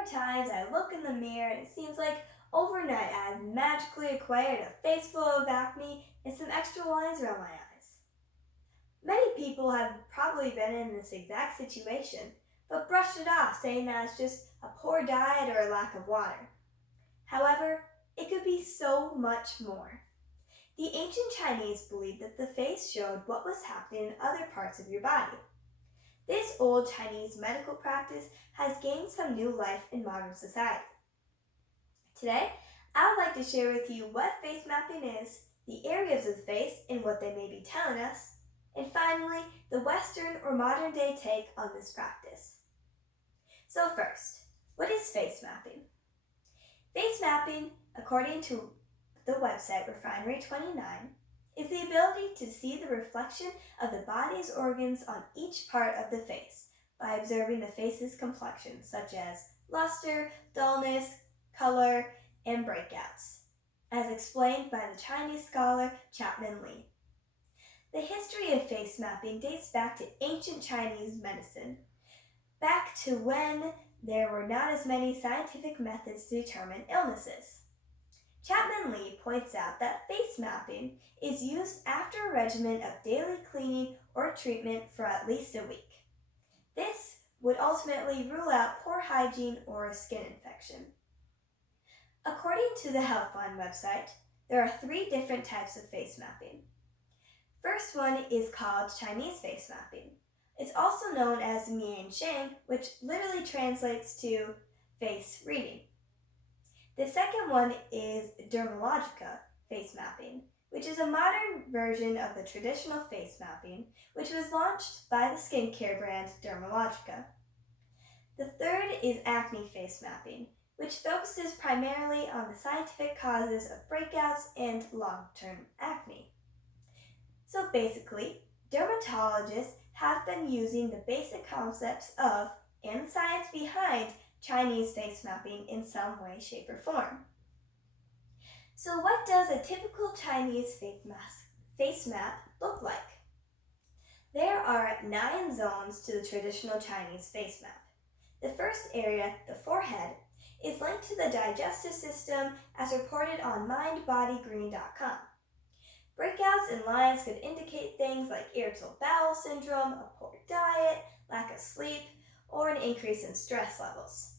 are times I look in the mirror and it seems like overnight I've magically acquired a face full of acne and some extra lines around my eyes. Many people have probably been in this exact situation, but brushed it off saying that it's just a poor diet or a lack of water. However, it could be so much more. The ancient Chinese believed that the face showed what was happening in other parts of your body. This old Chinese medical practice has gained some new life in modern society. Today, I would like to share with you what face mapping is, the areas of the face and what they may be telling us, and finally, the Western or modern day take on this practice. So first, what is face mapping? Face mapping, according to the website Refinery29, is the ability to see the reflection of the body's organs on each part of the face by observing the face's complexion, such as luster, dullness, color, and breakouts, as explained by the Chinese scholar Chapman Lee. The history of face mapping dates back to ancient Chinese medicine, back to when there were not as many scientific methods to determine illnesses. Chapman Lee points out that face mapping is used after a regimen of daily cleaning or treatment for at least a week. This would ultimately rule out poor hygiene or a skin infection. According to the Healthline website, there are 3 different types of face mapping. First one is called Chinese face mapping. It's also known as Mian Sheng, which literally translates to face reading. The second one is Dermalogica face mapping, which is a modern version of the traditional face mapping, which was launched by the skincare brand Dermalogica. The third is acne face mapping, which focuses primarily on the scientific causes of breakouts and long-term acne. So basically, dermatologists have been using the basic concepts of and the science behind Chinese face mapping in some way, shape, or form. So what does a typical Chinese face map look like? There are 9 zones to the traditional Chinese face map. The first area, the forehead, is linked to the digestive system as reported on mindbodygreen.com. Breakouts and lines could indicate things like irritable bowel syndrome, a poor diet, lack of sleep, or an increase in stress levels.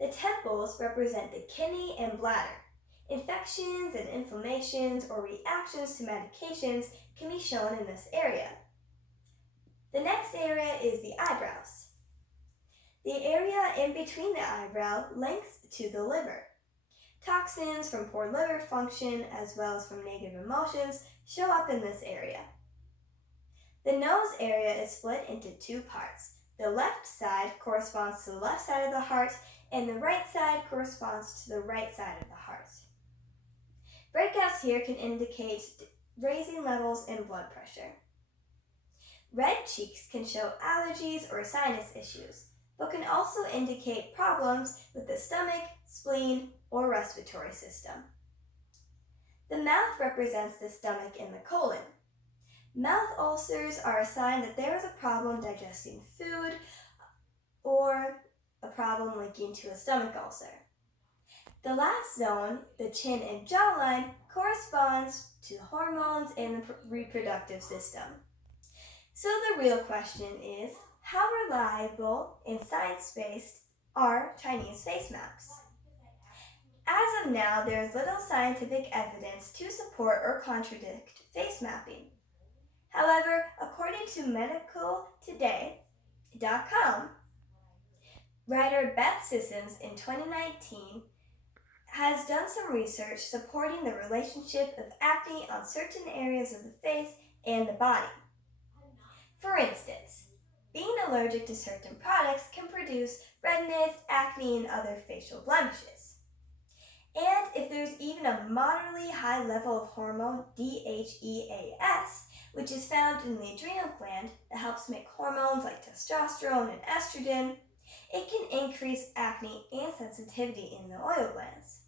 The temples represent the kidney and bladder. Infections and inflammations or reactions to medications can be shown in this area. The next area is the eyebrows. The area in between the eyebrow links to the liver. Toxins from poor liver function as well as from negative emotions show up in this area. The nose area is split into 2 parts. The left side corresponds to the left side of the heart and the right side corresponds to the right side of the heart. Breakouts here can indicate raising levels in blood pressure. Red cheeks can show allergies or sinus issues, but can also indicate problems with the stomach, spleen, or respiratory system. The mouth represents the stomach and the colon. Mouth ulcers are a sign that there is a problem digesting food or a problem linking to a stomach ulcer. The last zone, the chin and jawline, corresponds to hormones and the reproductive system. So the real question is, how reliable and science-based are Chinese face maps? As of now, there is little scientific evidence to support or contradict face mapping. However, according to medicaltoday.com, writer Beth Sissons in 2019 has done some research supporting the relationship of acne on certain areas of the face and the body. For instance, being allergic to certain products can produce redness, acne, and other facial blemishes. And if there's even a moderately high level of hormone DHEAS, which is found in the adrenal gland that helps make hormones like testosterone and estrogen, it can increase acne and sensitivity in the oil glands.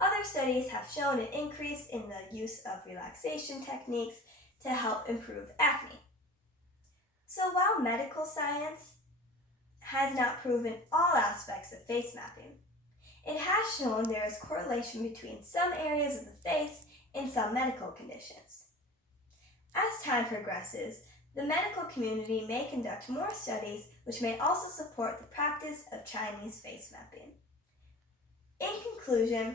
Other studies have shown an increase in the use of relaxation techniques to help improve acne. So while medical science has not proven all aspects of face mapping. It has shown there is correlation between some areas of the face and some medical conditions. As time progresses, the medical community may conduct more studies which may also support the practice of Chinese face mapping. In conclusion,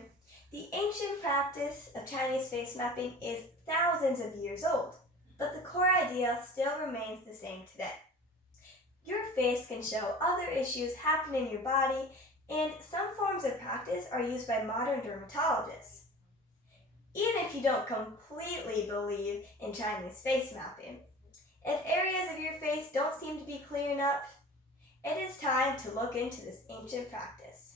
the ancient practice of Chinese face mapping is thousands of years old, but the core idea still remains the same today. Your face can show other issues happening in your body, and some forms of practice are used by modern dermatologists. Even if you don't completely believe in Chinese face mapping, if areas of your face don't seem to be clearing up, it is time to look into this ancient practice.